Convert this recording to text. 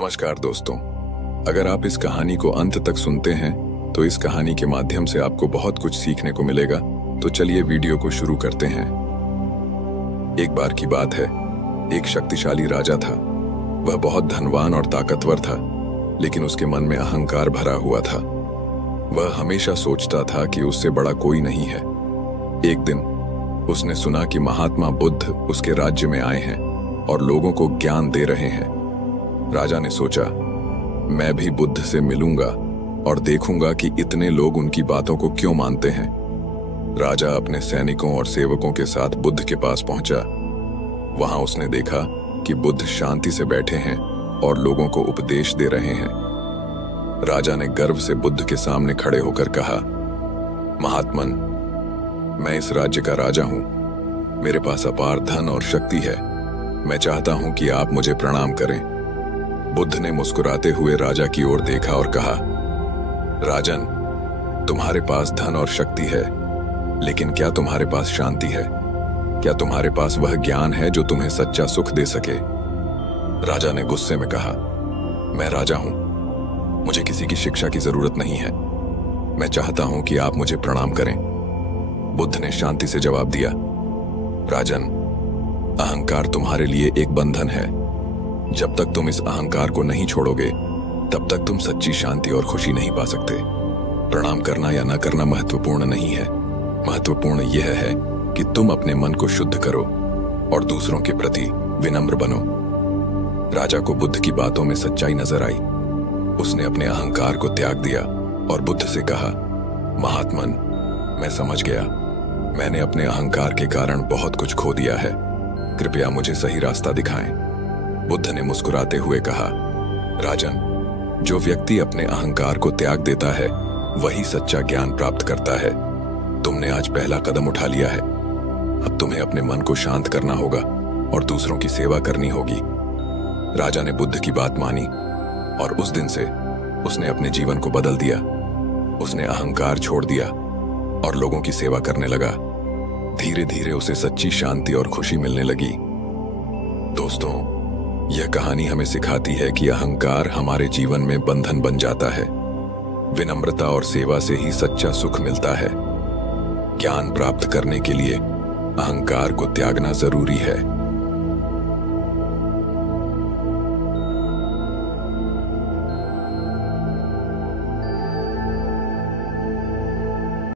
नमस्कार दोस्तों। अगर आप इस कहानी को अंत तक सुनते हैं तो इस कहानी के माध्यम से आपको बहुत कुछ सीखने को मिलेगा। तो चलिए वीडियो को शुरू करते हैं। एक बार की बात है, एक शक्तिशाली राजा था। वह बहुत धनवान और ताकतवर था, लेकिन उसके मन में अहंकार भरा हुआ था। वह हमेशा सोचता था कि उससे बड़ा कोई नहीं है। एक दिन उसने सुना कि महात्मा बुद्ध उसके राज्य में आए हैं और लोगों को ज्ञान दे रहे हैं। राजा ने सोचा, मैं भी बुद्ध से मिलूंगा और देखूंगा कि इतने लोग उनकी बातों को क्यों मानते हैं। राजा अपने सैनिकों और सेवकों के साथ बुद्ध के पास पहुंचा। वहां उसने देखा कि बुद्ध शांति से बैठे हैं और लोगों को उपदेश दे रहे हैं। राजा ने गर्व से बुद्ध के सामने खड़े होकर कहा, महात्मन, मैं इस राज्य का राजा हूं। मेरे पास अपार धन और शक्ति है। मैं चाहता हूं कि आप मुझे प्रणाम करें। बुद्ध ने मुस्कुराते हुए राजा की ओर देखा और कहा, राजन, तुम्हारे पास धन और शक्ति है, लेकिन क्या तुम्हारे पास शांति है? क्या तुम्हारे पास वह ज्ञान है जो तुम्हें सच्चा सुख दे सके? राजा ने गुस्से में कहा, मैं राजा हूं, मुझे किसी की शिक्षा की जरूरत नहीं है। मैं चाहता हूं कि आप मुझे प्रणाम करें। बुद्ध ने शांति से जवाब दिया, राजन, अहंकार तुम्हारे लिए एक बंधन है। जब तक तुम इस अहंकार को नहीं छोड़ोगे, तब तक तुम सच्ची शांति और खुशी नहीं पा सकते। प्रणाम करना या न करना महत्वपूर्ण नहीं है। महत्वपूर्ण यह है कि तुम अपने मन को शुद्ध करो और दूसरों के प्रति विनम्र बनो। राजा को बुद्ध की बातों में सच्चाई नजर आई। उसने अपने अहंकार को त्याग दिया और बुद्ध से कहा, महात्मन, मैं समझ गया। मैंने अपने अहंकार के कारण बहुत कुछ खो दिया है। कृपया मुझे सही रास्ता दिखाएं। बुद्ध ने मुस्कुराते हुए कहा, राजन, जो व्यक्ति अपने अहंकार को त्याग देता है वही सच्चा ज्ञान प्राप्त करता है। तुमने आज पहला कदम उठा लिया है। अब तुम्हें अपने मन को शांत करना होगा और दूसरों की सेवा करनी होगी। राजा ने बुद्ध की बात मानी और उस दिन से उसने अपने जीवन को बदल दिया। उसने अहंकार छोड़ दिया और लोगों की सेवा करने लगा। धीरे धीरे उसे सच्ची शांति और खुशी मिलने लगी। दोस्तों, यह कहानी हमें सिखाती है कि अहंकार हमारे जीवन में बंधन बन जाता है। विनम्रता और सेवा से ही सच्चा सुख मिलता है। ज्ञान प्राप्त करने के लिए अहंकार को त्यागना जरूरी है।